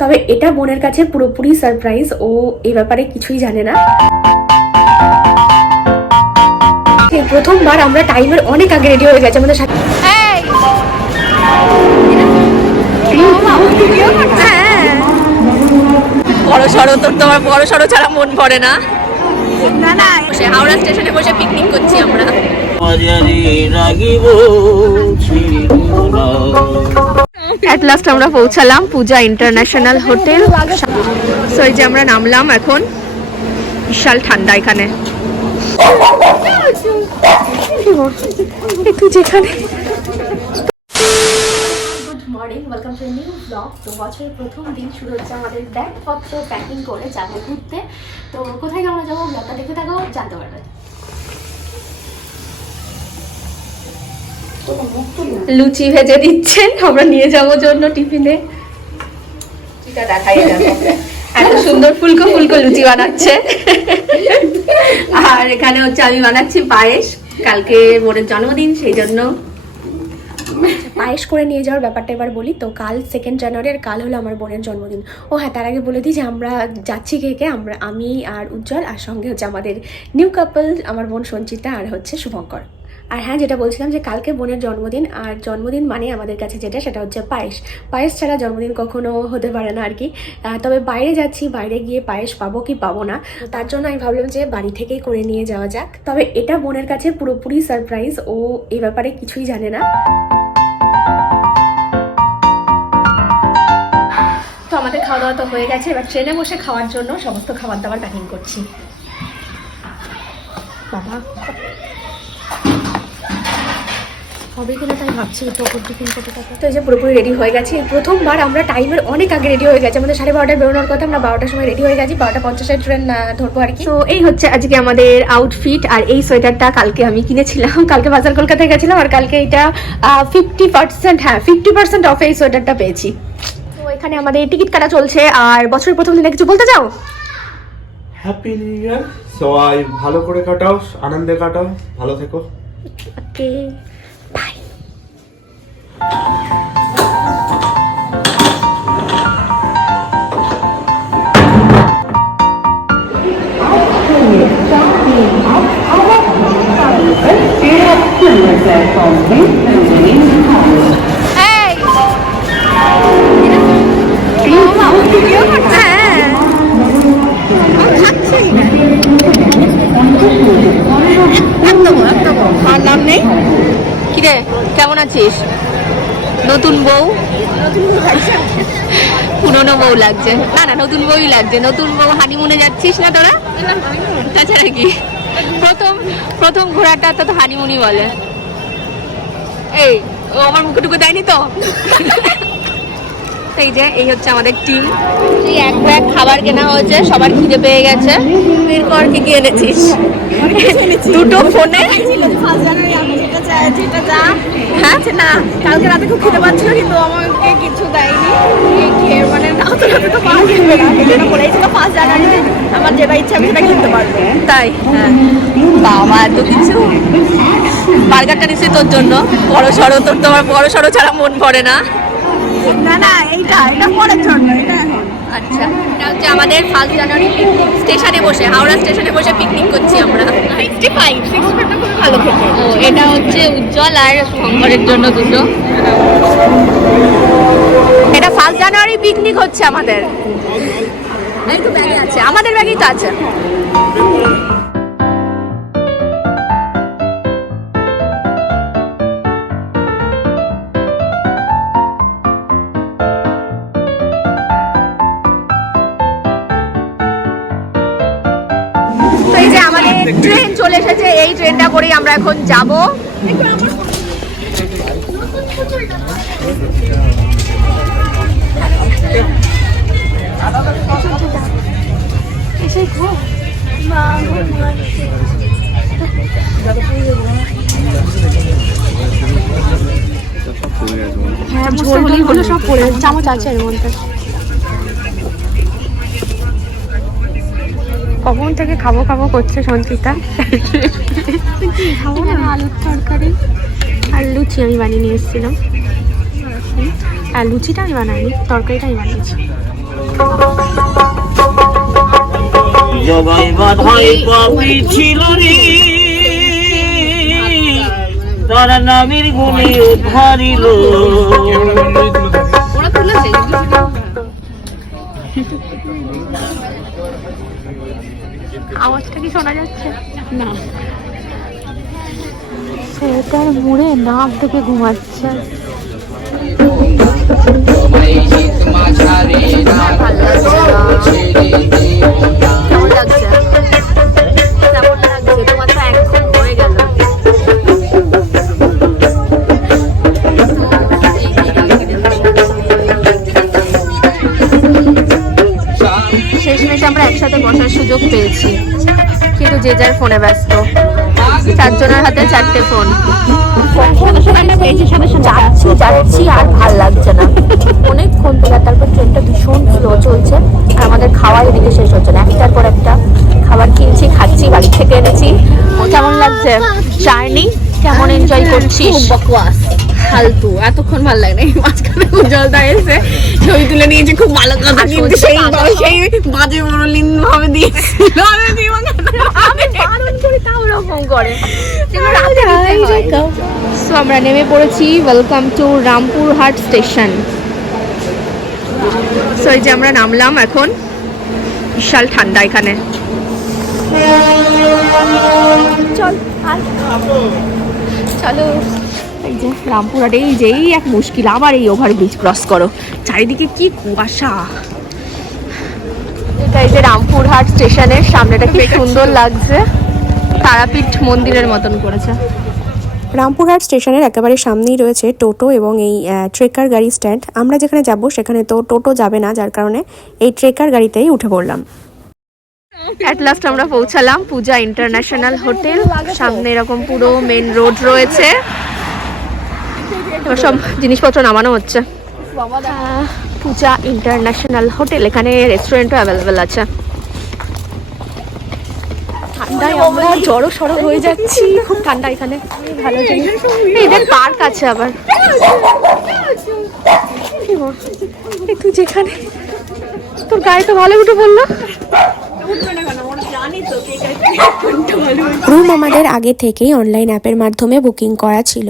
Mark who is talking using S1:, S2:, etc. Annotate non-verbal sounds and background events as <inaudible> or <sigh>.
S1: তবে এটা বোনের কাছে পুরোপুরি সারপ্রাইজ ও এই ব্যাপারে কিছুই জানে না। প্রথমবার আমরা টাইমের অনেক আগে রেডি হয়ে গেছে আমাদের সাথে।
S2: বড় সড়ো তোর তো আমার বড় সড়ো ছাড়া মন পড়ে না। না না বসে হাওড়া স্টেশনে বসে পিকনিক করছি আমরা। অ্যাট লাস্ট আমরা পৌঁছালাম পূজা ইন্টারন্যাশনাল হোটেল সো এই যে আমরা নামলাম এখন। বিশাল ঠান্ডা এখানে।
S1: একটু যেখানে। ওয়েলকাম টু নিউ ব্লগ তো বছরের প্রথম দিন শুরু হচ্ছে আমাদের ব্যাগপত্র প্যাকিং করে যাব ঘুরতে। তো কোথায় আমরা যাব, ব্লগটা দেখতে থাকো, জানতে পারবে।
S2: লুচি ভেজে দিচ্ছেন আমরা নিয়ে যাব জন্য টিফিনে। এত সুন্দর ফুলকো ফুলকো লুচি বানাচ্ছে। আর এখানে হচ্ছে আমি বানাচ্ছি পায়েস। কালকে বোনের জন্মদিন সেই জন্য।
S1: পায়েস করে নিয়ে যাওয়ার ব্যাপারটা এবার বলি তো কাল সেকেন্ড জানুয়ারি আর কাল হলো আমার বোনের জন্মদিন। ও হ্যাঁ তার আগে বলে দিই যে আমরা যাচ্ছি কে কে? আমরা আমি আর উজ্জ্বল আর সঙ্গে হচ্ছে আমাদের নিউ কাপল আমার বোন সঞ্চিতা আর হচ্ছে শুভঙ্কর। আর হ্যাঁ যেটা বলছিলাম যে কালকে বোনের জন্মদিন, আর জন্মদিন মানে আমাদের কাছে যেটা, সেটা হচ্ছে পায়েস। পায়েস ছাড়া জন্মদিন কখনো হতে পারে না আর কি। তবে বাইরে যাচ্ছি, বাইরে গিয়ে পায়েস পাবো কি পাবো না, তার জন্য আমি ভাবলাম যে বাড়ি থেকেই করে নিয়ে যাওয়া যাক। তবে এটা বোনের কাছে পুরোপুরি সারপ্রাইজ ও এ ব্যাপারে কিছুই জানে না। তো আমাদের খাওয়া দাওয়া তো হয়ে গেছে, এবার ট্রেনে বসে খাওয়ার জন্য সমস্ত খাবার দাবার প্যাকিং করছি। বাবা হবে কিনা তাই ভাবছি তো টিফিন এই যে পুরোপুরি রেডি হয়ে গেছি। প্রথমবার আমরা টাইমের অনেক আগে রেডি হয়ে গেছি। আমাদের সাড়ে বারোটায় বেরোনোর কথা আমরা বারোটার সময় রেডি হয়ে গেছি। বারোটা পঞ্চাশের ট্রেন ধরবো আর কি। তো এই হচ্ছে আজকে আমাদের আউটফিট আর এই সোয়েটারটা কালকে আমি কিনেছিলাম। <laughs> কালকে বাজার কলকাতায় গেছিলাম আর কালকে এটা ফিফটি পার্সেন্ট হ্যাঁ ফিফটি পার্সেন্ট অফে এই সোয়েটারটা পেয়েছি। তো এখানে আমাদের টিকিট কাটা চলছে আর বছরের প্রথম দিনে কিছু বলতে চাও?
S3: হ্যাপি নিউ ইয়ার সবাই ভালো করে কাটাও আনন্দে কাটাও ভালো থেকো।
S1: ওকে
S2: আর নতুন বউ? পুরনো বউ লাগছে। না না নতুন বউই লাগছে। নতুন বউ হানিমুনে যাচ্ছিস না তোরা? তাছাড়া কি? প্রথম প্রথম ঘোরাটা তো হানিমুনি বলে। এই ও আমার মুখে টুকু দেয়নি তো? এই যে এই হচ্ছে আমাদের টিম তুই এক ব্যাগ খাবার কেনা হয়েছে সবার খিদে পেয়ে গেছে। এরপর কি কি এনেছিস। দুটো ফোনে। হ্যাঁ?
S4: না। কালকে রাতে খুব খেতে পাচ্ছিল কিন্তু আমাকে কিছু দেয়নি। খেয়ে মানে? না তো রাতে তো পাওয়া যাবে না। জন্য বলেছিল পাঁচ জানুয়ারিতে আমার যেটা ইচ্ছা আমি সেটা কিনতে পারব।
S2: তাই হ্যাঁ। বাবা এত কিছু। বার্গারটা নিশ্চয়ই তোর জন্য। বড় সড়ো তোর তো আমার বড় সড়ো ছাড়া মন পড়ে না।
S4: না না এইটা এটা পরের জন্য এটা
S2: আচ্ছা। এটা হচ্ছে আমাদের ফার্স্ট জানুয়ারি স্টেশনে বসে হাওড়া স্টেশনে বসে পিকনিক করছি আমরা।
S4: সিক্সটি ফাইভ সিক্সটি ফাইভটা খুব ভালো খেতে
S2: ও এটা হচ্ছে উজ্জ্বল আর শঙ্করের জন্য দুটো। এটা ফার্স্ট জানুয়ারি পিকনিক হচ্ছে আমাদের। এই তো ব্যাগে আছে। আমাদের ব্যাগেই তো আছে। ট্রেন চলে এসেছে, এই ট্রেনটা করেই আমরা এখন যাব।
S1: ঝোলগুলো সব পড়ে চামচ আছে এর মধ্যে। কখন থেকে খাব খাব করছে সঞ্চিতা? আলুর তরকারি আর লুচি আমি বানিয়ে নিয়ে এসেছিলাম। আর লুচিটা আমি বানাইনি তরকারিটা আমি বানিয়েছি।
S5: জগাই বাধাই
S2: পাবি আওয়াজটা কি শোনা যাচ্ছে? না। সেটার মুড়ে নাক থেকে ঘুমাচ্ছে। কেমন সুযোগ পেয়েছি। কিন্তু যে যার ফোনে ব্যস্ত। চারজনের হাতে চারটে ফোন। যাচ্ছি যাচ্ছি আর ভালো লাগছে না। অনেকক্ষণ থেকে তারপর ট্রেনটা ভীষণ স্লো চলছে। আর আমাদের খাওয়ার এদিকে শেষ হচ্ছে না। একটার পর একটা খাবার কিনছি খাচ্ছি বাড়ি থেকে এনেছি। ও কেমন লাগছে? জার্নি? কেমন এনজয় করছিস?
S4: বকওয়াস ফালতু। এতক্ষণ ভালো লাগে না মাঝখানে উজ্জ্বলদা এসে ছবি তুলে নিয়েছে খুব ভালো কথা কিন্তু সেই। সেই বাজে মরলিন ভাবে দিয়েছিল
S2: সো আমরা নেমে পড়েছি। Welcome to Rampurhat station so এই যে আমরা নামলাম এখন। বিশাল ঠান্ডা এখানে। চল চলো। এই যে রামপুরহাটে এই যে এই এক মুশকিল আবার এই ওভারব্রিজ ক্রস করো। চারিদিকে কি কুয়াশা। এটা এই যে রামপুরহাট স্টেশনের সামনেটা কি সুন্দর লাগছে। তারাপীঠ মন্দিরের মতন করেছে।
S1: রামপুরহাট স্টেশনের একেবারে সামনেই রয়েছে টোটো এবং এই ট্রেকার গাড়ি স্ট্যান্ড আমরা যেখানে যাব সেখানে তো টোটো যাবে না যার কারণে এই ট্রেকার গাড়িতেই উঠে পড়লাম।
S2: অ্যাট লাস্ট আমরা পৌঁছালাম পূজা ইন্টারন্যাশনাল হোটেল সামনে এরকম পুরো মেন রোড রয়েছে। সব জিনিসপত্র নামানো হচ্ছে। পূজা ইন্টারন্যাশনাল হোটেল এখানে রেস্টুরেন্টও অ্যাভেলেবেল আছে। ঠান্ডায় আমরা জড়ো সড়ো হয়ে যাচ্ছি খুব ঠান্ডা এখানে। ভালো এদের পার্ক আছে আবার। তুই যেখানে। তোর গায়ে তো ভালো উঠে পড়ল।
S1: রুম আমাদের আগে থেকেই অনলাইন অ্যাপের মাধ্যমে বুকিং করা ছিল।